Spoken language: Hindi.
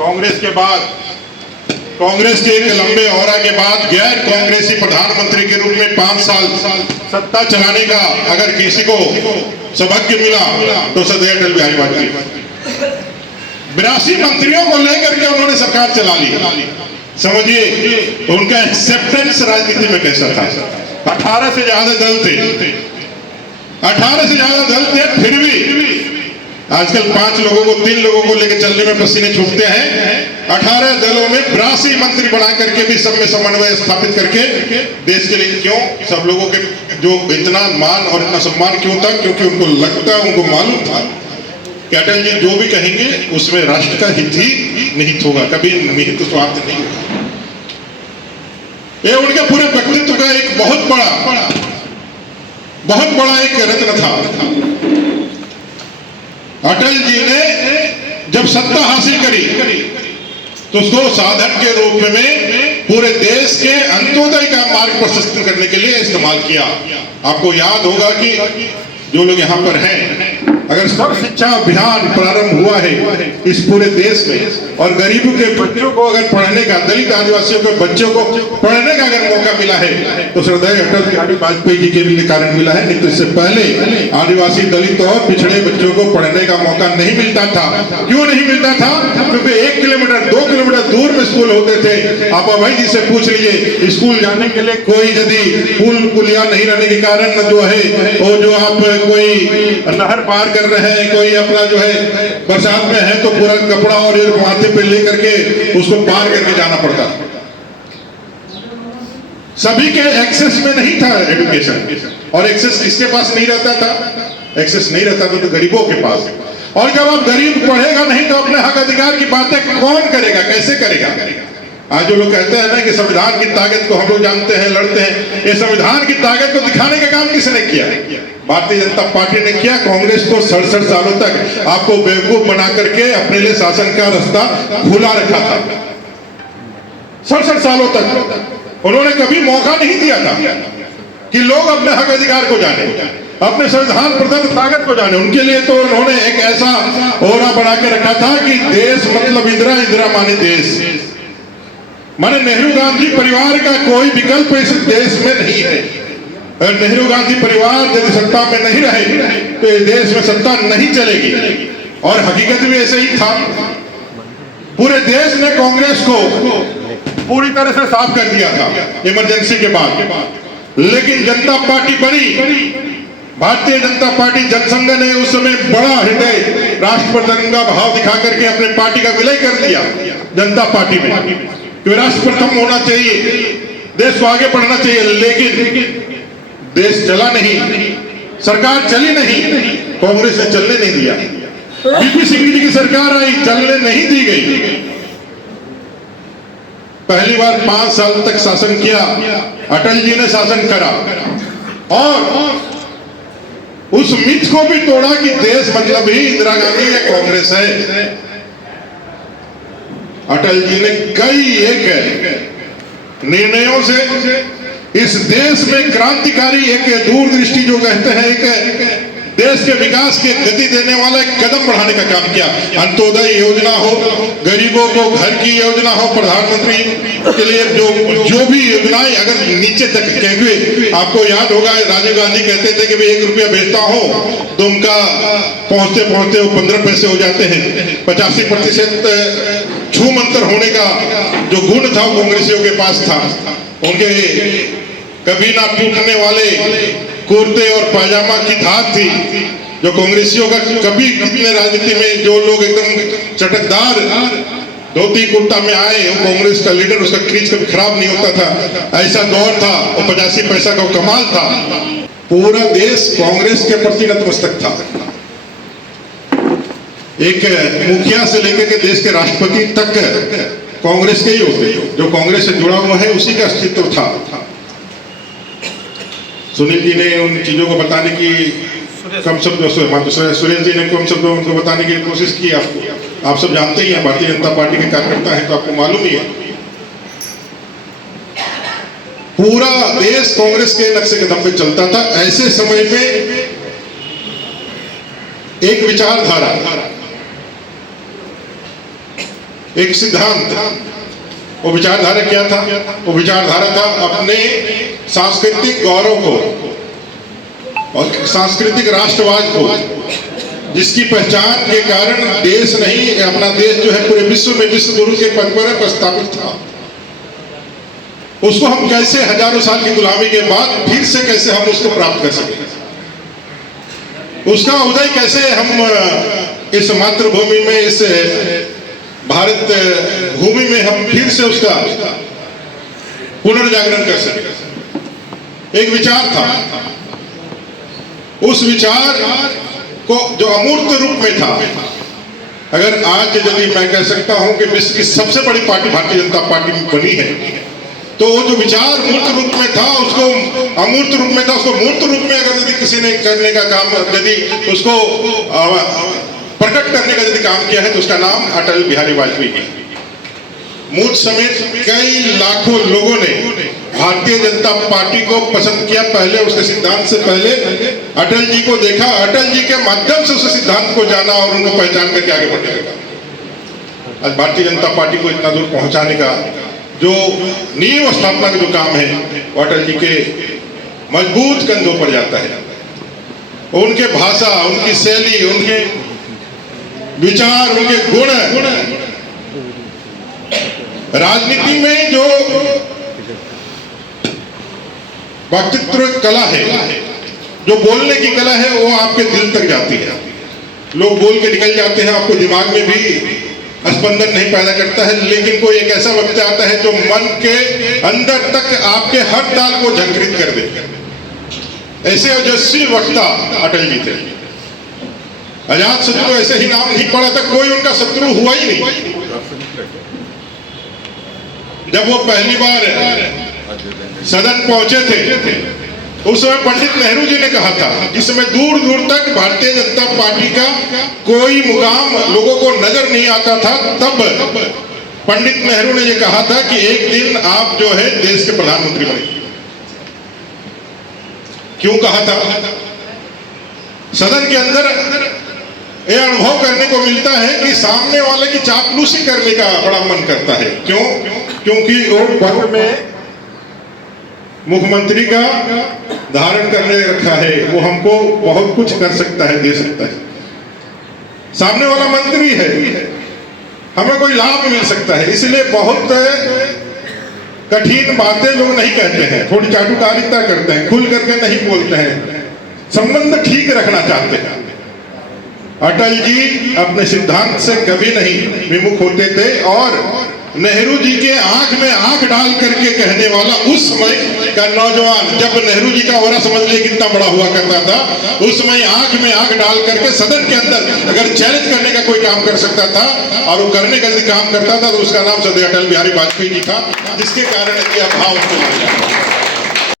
कांग्रेस के बाद, कांग्रेस के एक लंबे औरा के बाद गैर कांग्रेसी प्रधानमंत्री के रूप में 5 साल सत्ता चलाने का अगर किसी को सौभाग्य मिला तो सदैव अटल बिहारी वाजपेयी। 82 मंत्रियों को लेकर के उन्होंने सरकार चला ली। समझिए उनका एक्सेप्टेंस राजनीति में कैसा था। 18 से ज्यादा दल थे, 18 से ज्यादा दल थे, फिर भी आजकल 5 लोगों को 3 लोगों को लेकर चलने में पसीने छूटते हैं। 18 दलों में 82 मंत्री बना करके भी सब में समन्वय स्थापित करके देश के लिए क्यों, सब लोगों के जो इतना मान और इतना सम्मान क्यों था, क्योंकि उनको लगता, उनको मालूम था कि अटल जी जो भी कहेंगे उसमें राष्ट्र का हित ही निहित होगा, कभी निहित स्वार्थ नहीं होगा। ये उनके पूरे व्यक्तित्व का एक बहुत बड़ा एक रत्न था। अटल जी ने जब सत्ता हासिल करी तो उसको साधन के रूप में पूरे देश के अंत्योदय का मार्ग प्रशस्त करने के लिए इस्तेमाल किया। आपको याद होगा कि जो लोग यहाँ पर हैं, अगर सर्व शिक्षा अभियान प्रारंभ हुआ है इस पूरे देश में और गरीबों के बच्चों को अगर पढ़ने का, दलित आदिवासियों के बच्चों को पढ़ने का अगर मौका मिला है तो श्रद्धेय अटल बिहारी वाजपेयी जी के लिए कारण मिला है। नहीं तो इससे पहले आदिवासी, दलित और पिछड़े बच्चों को पढ़ने का मौका नहीं मिलता था। क्यों नहीं मिलता था? क्योंकि 1 किलोमीटर 2 किलोमीटर दूर में स्कूल होते थे। आप भाई जी से पूछ लीजिए, स्कूल जाने के लिए कोई यदि पुल पुलिया नहीं रहने के कारण जो है वो जो आप कोई नहर पार कर रहे हैं, कोई अपना जो है बरसात में है तो पूरा कपड़ा और माथे पे लेकर के उसको पार करके जाना पड़ता। सभी के एक्सेस में नहीं था एजुकेशन, और एक्सेस किसके पास नहीं रहता था? एक्सेस नहीं रहता तो गरीबों के पास। और जब आप गरीब पढ़ेगा नहीं तो अपने हक अधिकार की बातें कौन करेगा, कैसे करेगा? आज जो लोग कहते हैं ना कि संविधान की ताकत को हम लोग जानते हैं, लड़ते हैं, ये संविधान की ताकत को दिखाने का काम किसने किया? भारतीय जनता पार्टी ने किया। कांग्रेस को 67 सालों तक आपको बेवकूफ बना करके अपने लिए शासन का रास्ता खुला रखा था। 67 सालों तक उन्होंने कभी मौका नहीं दिया था कि लोग अपने हक अधिकार को जाने, अपने संविधान प्रदत्त ताकत को जाने। उनके लिए तो उन्होंने एक ऐसा ओरा बना के रखा था कि देश मतलब इंदिरा, इंदिरा माने देश, माने नेहरू गांधी परिवार का कोई विकल्प इस देश में नहीं है। और नेहरू गांधी परिवार यदि सत्ता में नहीं रहे तो इस देश में सत्ता नहीं चलेगी। और हकीकत में ऐसे ही था। पूरे देश ने कांग्रेस को पूरी तरह से साफ कर दिया था इमरजेंसी के बाद। लेकिन जनता पार्टी बनी, भारतीय जनता पार्टी जनसंघ ने उस समय बड़ा हृदय राष्ट्र पर तिरंगा भाव दिखा करके अपने पार्टी का विलय कर दिया जनता पार्टी में। तो राष्ट्र प्रथम होना चाहिए, देश को आगे बढ़ना चाहिए। लेकिन देश चला नहीं, सरकार चली नहीं, कांग्रेस ने चलने नहीं दिया। बीपी सिंह जी की सरकार आई, चलने नहीं दी गई। पहली बार 5 साल तक शासन किया, अटल जी ने शासन करा और उस मिथ को भी तोड़ा कि देश मतलब ही इंदिरा गांधी या कांग्रेस है। अटल जी ने कई एक निर्णयों से इस देश में क्रांतिकारी एक दूरदृष्टि जो कहते हैं, एक देश के विकास की गति देने वाला एक कदम बढ़ाने का काम किया। अंत्योदय योजना हो, गरीबों को घर की योजना हो, प्रधानमंत्री के लिए जो भी योजनाएं अगर नीचे तक क्योंकि आपको याद होगा राजीव गांधी कहते थे कि भाई 1 रुपया भेजता हो तो उनका पहुंचते पहुंचते वो 15 पैसे हो जाते हैं। 85% छू मंतर होने का जो गुण था वो कांग्रेसियों के पास था। उनके कभी ना टूटने वाले कुर्ते और पायजामा की धार थी जो कांग्रेसियों का कभी कितने राजनीति में जो लोग एकदम चटकदार धोती कुर्ता में आए, वो कांग्रेस का लीडर, उसका क्रीज कभी खराब नहीं होता था। ऐसा दौर था, वो 85 पैसा का कमाल था। पूरा देश कांग्रेस के प्रति नतमस्तक था। एक मुखिया से लेकर के देश के राष्ट्रपति तक कांग्रेस के ही होते, जो कांग्रेस से जुड़ा हुआ है उसी का अस्तित्व था। सुनील जी ने उन चीजों को बताने की कम शब्दों से, सुरेश जी ने कम शब्दों उनको बताने की कोशिश की। आप सब जानते ही हैं, भारतीय जनता पार्टी के कार्यकर्ता हैं तो आपको मालूम ही है। पूरा देश कांग्रेस के नक्शे कदम पे चलता था। ऐसे समय में एक विचारधारा एक सिद्धांत, वो विचारधारा क्या था? वो विचारधारा था अपने सांस्कृतिक गौरव को और सांस्कृतिक राष्ट्रवाद को, जिसकी पहचान के कारण देश नहीं, अपना देश जो है पूरे विश्व में विश्व गुरु के पद पर प्रस्थापित था, उसको हम कैसे हजारों साल की गुलामी के बाद फिर से कैसे हम उसको प्राप्त कर सकें, उसका उदय कैसे हम इस मातृभूमि में, इस भारत भूमि में हम फिर से उसका पुनर्जागरण कर सकें। एक विचार था, उस विचार को जो अमूर्त रूप में था, अगर आज यदि मैं कह सकता हूं कि विश्व की सबसे बड़ी पार्टी भारतीय जनता पार्टी बनी है, तो वो जो विचार मूर्त रूप में था उसको अमूर्त रूप में था, उसको मूर्त रूप में अगर यदि किसी ने करने का काम, यदि उसको प्रकट करने का यदि काम किया है, तो उसका नाम अटल बिहारी वाजपेयी है। मुझ समेत कई लाखों लोगों ने भारतीय जनता पार्टी को पसंद किया, पहले उसके सिद्धांत से पहले अटल जी को देखा, अटल जी के माध्यम से उस सिद्धांत को जाना और उनको पहचान करके आगे बढ़ने लगा। आज भारतीय जनता पार्टी को इतना दूर पहुंचाने का जो नींव स्थापना का जो काम है, वो अटल जी के मजबूत कंधों पर जाता है। उनके भाषा, उनकी शैली, उनके विचार, उनके गुण, राजनीति में जो वक्तृत्व कला है, जो बोलने की कला है, वो आपके दिल तक जाती है। लोग बोल के निकल जाते हैं, आपको दिमाग में भी स्पंदन नहीं पैदा करता है, लेकिन कोई एक ऐसा वक्त आता है जो मन के अंदर तक आपके हर ताल को झंकृत कर दे। ऐसे ओजस्वी वक्ता अटल जी थे। अजात शत्रु ऐसे ही नाम नहीं पड़ा था, कोई उनका शत्रु हुआ ही नहीं। जब वो पहली बार सदन पहुंचे थे, उस समय पंडित नेहरू जी ने कहा था, जिसमें दूर दूर तक भारतीय जनता पार्टी का कोई मुकाम लोगों को नजर नहीं आता था, तब पंडित नेहरू ने यह कहा था कि एक दिन आप जो है देश के प्रधानमंत्री बनेंगे। क्यों कहा था? सदन के अंदर यह अनुभव करने को मिलता है कि सामने वाले की चापलूसी करने का बड़ा मन करता है। क्यों? क्योंकि वो पद में मुख्यमंत्री का धारण करने रखा है, वो हमको बहुत कुछ कर सकता है, दे सकता है। सामने वाला मंत्री है, हमें कोई लाभ मिल सकता है, इसलिए बहुत कठिन बातें लोग नहीं कहते हैं, थोड़ी चाटुकारिता करते हैं, खुल करके नहीं बोलते हैं, संबंध ठीक रखना चाहते हैं। अटल जी अपने सिद्धांत से कभी नहीं विमुख होते थे, और नेहरू जी के आंख में आंख डाल करके कहने वाला उस समय का नौजवान, जब नेहरू जी का ओरा समझ लिए कितना बड़ा हुआ करता था, उस समय आंख में आंख डाल करके सदन के अंदर अगर चैलेंज करने का कोई काम कर सकता था और वो करने का यदि काम करता था, तो उसका नाम सदैव अटल बिहारी वाजपेयी जी था, जिसके कारण यह भाव